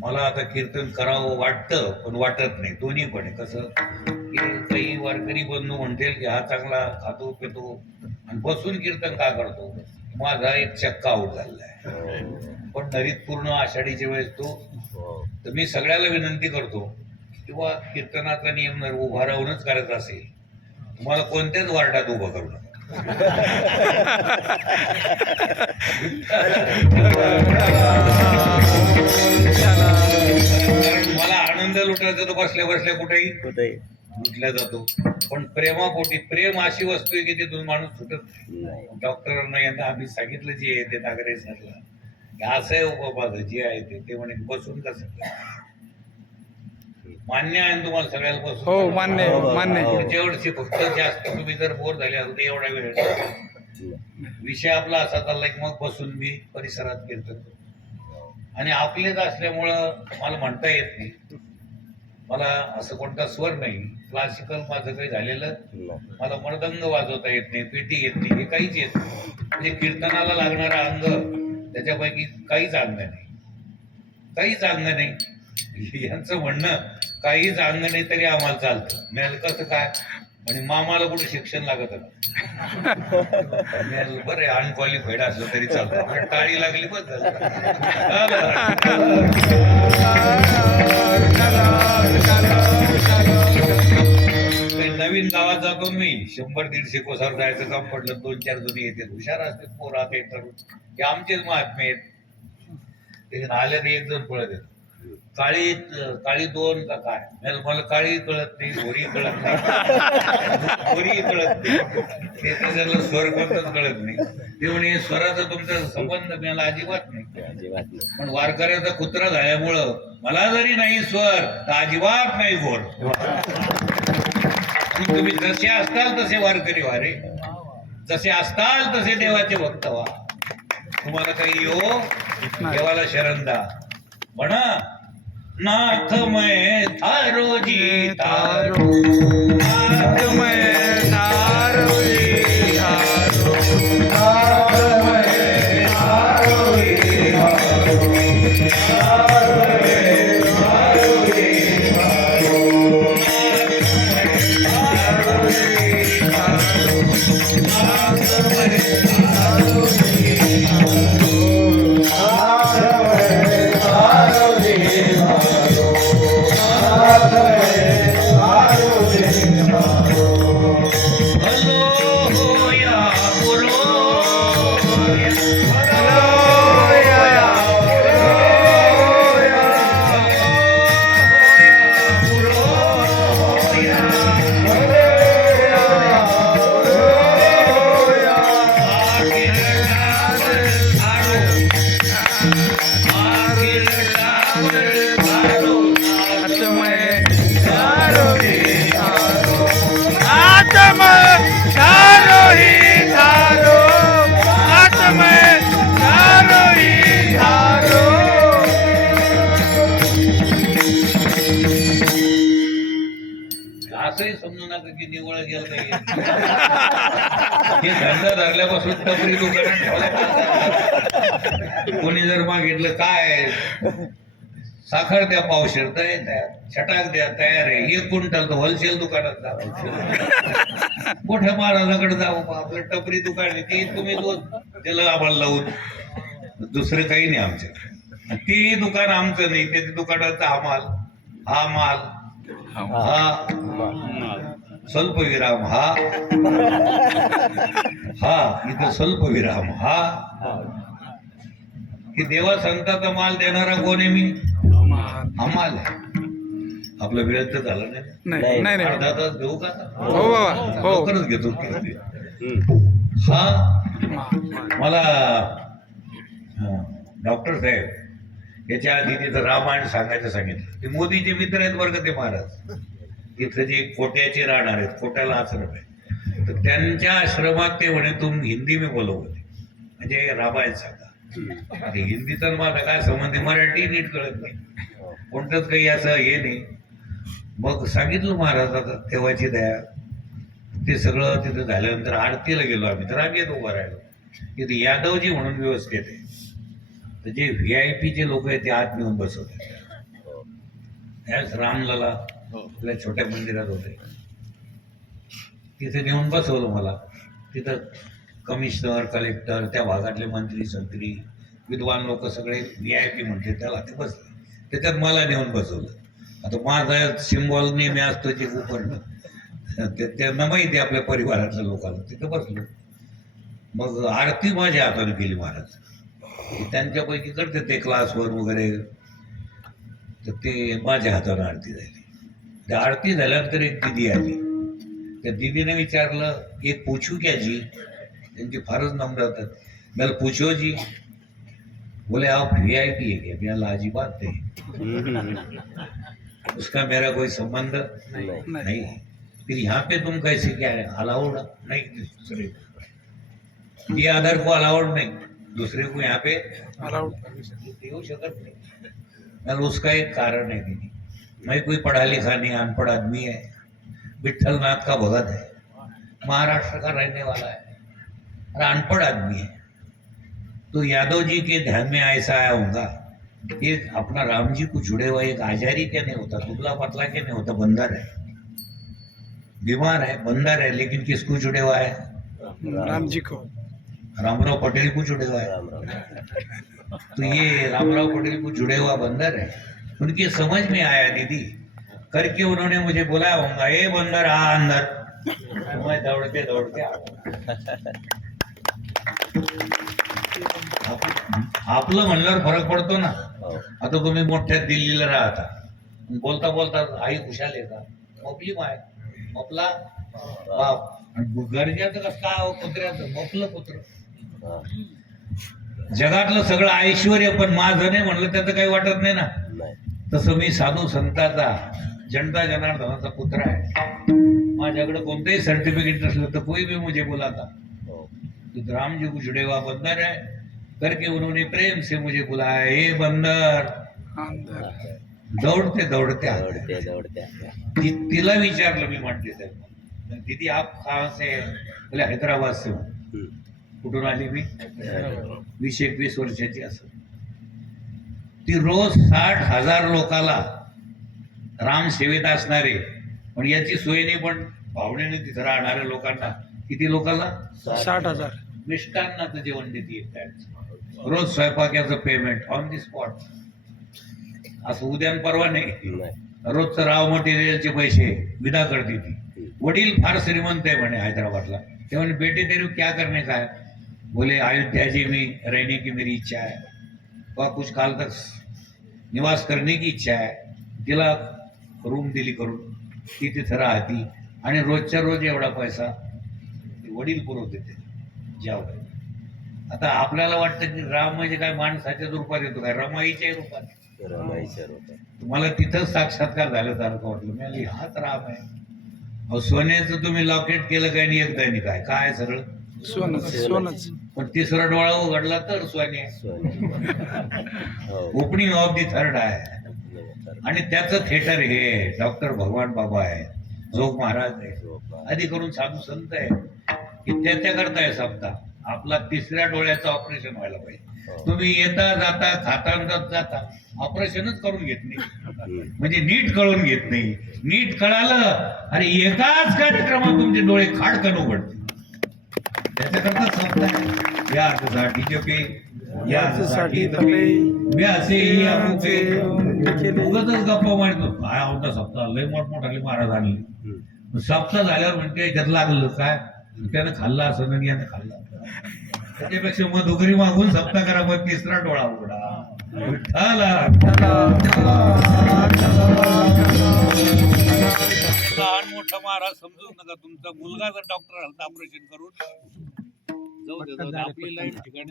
मला आता कीर्तन करावं वाटतं पण वाटत नाही, दोन्ही पण आहे. कसं की काही वारकरी बंधू म्हणतील की हा चांगला खातो पितो आणि बसून कीर्तन का करतो. माझा एक चक्का आऊट झालेला आहे पण नरीत पूर्ण आषाढीच्या वेळेस तो. तर मी सगळ्याला विनंती करतो किंवा कीर्तनाचा नियम जर उभा राहूनच करायचा असेल, तुम्हाला कोणत्याच वार्डात उभं करू नका. कारण मला आनंद लुटायचा तो बसल्या बसल्या कुठेही लुटल्या जातो. पण प्रेमापोटी, प्रेम अशी वस्तू आहे की तिथून माणूस सुटत नाही. डॉक्टरांना यांना आम्ही सांगितलं जे आहे ते नागरे सरला असं आहे उपवास जे आहे ते म्हणे बसून कसं मान्य आहे तुम्हाला सगळ्याला बसून. हो मान्य मान्य. पुढच्या वर्षी फक्त जास्त तुम्ही जर बोर झाले अगदी एवढा वेळ विषय आपला असा चालला की मग बसून मी परिसरात कीर्तन करतो. आणि आपलेच असल्यामुळं मला म्हणता येत नाही, मला असं कोणता स्वर नाही. क्लासिकल माझं काही झालेलं, मला मृदंग वाजवता येत नाही, पेटी येत नाही, हे काहीच येत नाही. म्हणजे कीर्तनाला लागणारा अंग त्याच्यापैकी काहीच अंग नाही, काहीच अंग नाही. यांचं म्हणणं काहीच अंग नाही तरी आम्हाला चालतं. मी कसं काय म्हणजे मामाला कुठे शिक्षण लागत बरं अनक्वालिफाईड असलं तरी चालतं, टाळी लागली बस झालं. नवीन गावात जातो मी, 100-150 कोसावर जायचं काम पडलं, 2-4 जणी येते हुशार असते पोर आता करून ते आमचेच महात्मे आहेत. आले तर एक जण पळत येत काळी काळी दोन का काय, मला काळी कळत नाही, गोरी कळत नाही, गोरी कळत नाही, ते स्वर कोणताच कळत नाही. ते म्हणे स्वराचा तुमचा संबंध मला अजिबात नाही. पण वारकऱ्याचा कुत्रा झाल्यामुळं मला जरी नाही स्वर तर अजिबात नाही गोर. तुम्ही जसे असताल तसे वारकरी व्हा रे, जसे असताल तसे देवाचे भक्त व्हा. तुम्हाला काही येऊ देवाला शरण द्या म्हणा. नाथ मैं थारो जी तारो, नाथ मैं थारो जी तारो, नाथ मैं थारो जी तारो, नाथ मैं थारो जी तारो, असंही समजू नका की निवळ गेलं नाही. हे धंदा धरल्यापासून टपरी दुकानात ठेवला. कोणी जर मागितलं काय साखर द्या पावशेर तयार, छटाक द्या तयार आहे, 1 क्विंटल तर होलसेल दुकानात जा. मोठ्या महाराजाकडे जाऊ आपलं टपरी दुकान आहे ते तुम्ही दिलं आम्हाला लावून, दुसरं काही नाही आमच्याकडे. ते दुकान आमचं नाही, ते दुकानाचा हा माल, हा माल, हा स्वल्पविराम, हा हा इथं स्वल्पविराम, हा की देवा संताचा माल देणारा कोण आहे? मी आम्हाला आपला वेळ तर झाला नाही, अर्धा तास घेऊ का? हो बाबा हो लवकरच घेतो. हा मला डॉक्टर साहेब याच्या आधी तिथं रामायण सांगायचं सांगितलं. ते मोदीचे मित्र आहेत वर्ग ते महाराज, तिथं जे कोट्याचे राहणार आहेत, कोट्याला आश्रम आहे, तर त्यांच्या आश्रमात ते म्हणे तुम हिंदी में बोलो होते, म्हणजे रामायण सांगा. हिंदीचा माझा काय संबंध, मराठी नीट कळत नाही, कोणतंच काही असं हे नाही. मग सांगितलं महाराजाचा तेव्हाची दया. ते सगळं तिथं झाल्यानंतर आरतीला गेलो आम्ही, तर रांगेत उभं राहिलो. तिथे यादवजी म्हणून व्यवस्थित आहे, तर जे VIP चे लोक आहेत ते आत नेऊन बसवतात. ह्याच रामलला आपल्या छोट्या मंदिरात होते. तिथे नेऊन बसवलं मला. तिथं कमिशनर, कलेक्टर, त्या भागातले मंत्री संत्री, विद्वान लोक सगळे VIP म्हणते त्याला, ते बसले. त्याच्यात मला नेऊन बसवलं. आता माझा सिम्बॉल नेहमी असतो जे उपरणं, त्यांना माहिती आहे आपल्या परिवारातल्या लोकांना. तिथं बसलो. मग आरती माझ्या हाताने केली महाराज. त्यांच्यापैकी करते ते क्लासवर वगैरे, तर ते माझ्या हाताने आरती झाली. त्या आरती झाल्यानंतर एक दिदी आली. त्या दीदीने विचारलं, एक पूछू क्या जी? त्यांची फारच नम्र होतात. मला पूछो जी. बोले आप VIP है क्या? मैं लाजी बात नहीं, उसका मेरा कोई संबंध नहीं है. फिर यहाँ पे तुम कैसे क्या है? अलाउड नहीं दूसरे को, ये अदर को अलाउड नहीं, दूसरे को यहाँ पे अलाउड येऊ शकत नाही. मला उसका एक कारण है दीदी, मैं कोई पढ़ा लिखा नहीं, अनपढ़ आदमी है, विठल नाथ का भगत है, महाराष्ट्र का रहने वाला है और अनपढ़ आदमी है. तो यादव जी के ध्यान में ऐसा आया होगा, एक अपना राम जी को जुड़े हुआ एक आजारी क्या नहीं होता, दुबला पतला क्या नहीं होता, बंदर है, बीमार है, बंदर है, लेकिन किसको जुड़े हुआ है? राम जी को, रामराव पटेल को जुड़े हुआ है. तो ये रामराव पटेल को जुड़े हुआ बंदर है. उनकी समझ में आया दीदी करके उन्होंने मुझे बोला होगा, ए बंदर आ अंदर. तो मैं दौड़ते दौड़ते आ आपलं म्हणल्यावर फरक पडतो ना. आता तुम्ही मोठ्या दिल्लीला राहता, बोलता बोलता आई खुशाल आहे का? मपली माय, मपला बाप. गरजेचं कसं काय कुत्र्याचं? मपलं कुत्र. जगातलं सगळं ऐश्वर्य पण माझं नाही म्हणलं त्याचं काही वाटत नाही ना. तसं मी साधू संताचा, जनता जनार्दनाचा पुत्र आहे. माझ्याकडे कोणतंही सर्टिफिकेट नसलं तर कोई भी मुझे बोलाता तो राम जी को जुड़े हुआ बंदर है करके उन्होंने प्रेम से मुझे बुलाया, ए बंदर. दौड़ते दौड़ते तिला विचारलं मी म्हणते साहेब, दीदी आप कहाँ से? बोले हैदराबाद से हूँ. कुठून आली मी? 20-21 वर्षाची असं. ती रोज 60,000 लोकाला राम सेवेत असणारे, पण याची सोय नाही, पण भावनेने तिथं राहणाऱ्या लोकांना, किती लोकांना? 60,000 मिष्टांनाचं जेवण देते. रोज स्वयंपाकाचं पेमेंट ऑन दी स्पॉट. असं उद्यान परवा नाही. रोजचं राव मटेरियलचे पैसे विदा करते ती. वडील फार श्रीमंत आहे म्हणे हैदराबादला. ते म्हणे बेटे तेरे को क्या करने का है? बोले अयोध्या जी में रहने की मेरी इच्छा है, वहाँ कुछ काल तक निवास करने की इच्छा है. तिला रूम दिली करून, ती तिथं राहती आणि रोजच्या रोज एवढा पैसा वडील पुरवते ते जेवढं. आता आपल्याला वाटतं की राम म्हणजे काय माणसाच्याच रूपात येतो काय? रमाईच्याही रूपात. तुम्हाला तिथंच साक्षात्कार झाल्यासारखं वाटलं. मी हाच राम आहे. अहो सोन्याचं तुम्ही लॉकेट केलं काय आणि एकदा नाही काय? काय सगळं सोनच. पण तिसरा डोळा उघडला तर सोने. ओपनिंग ऑफ दी थर्ड आहे. आणि त्याचं थिएटर हे डॉक्टर भगवान बाबा आहे, जोग महाराज आहे, आधी करून साधू संत आहे की त्याच्याकरता आहे सप्ताह. आपला तिसऱ्या डोळ्याचं ऑपरेशन व्हायला पाहिजे. तुम्ही येता जाता खाता जाता ऑपरेशनच करून घेत नाही, म्हणजे नीट कळून घेत नाही. नीट कळालं आणि एकाच कार्यक्रमात तुमचे डोळे खाडकन उघडते. त्याच्याकरता सप्ताह आहे. यासाठी जपे यासाठी तपे व्यासे आमुचे. उगाचच गप्पा मारतो काय होता सप्ताह. लय मोठमोठाले महाराज आणले. सप्ताह झाल्यावर म्हणते याच्यात लागलं काय? त्यानं खाल्ला असं आणि यानं खाल्ला. त्याच्यापेक्षा मधुकरी मागून सप्ताह करा, मग तिसरा डोळा उघडा. लहान मोठा महाराज समजूच नका. तुमचा मुलगा जर डॉक्टर ऑपरेशन करून जाऊ दे, आपली लाईफ ठिकाणी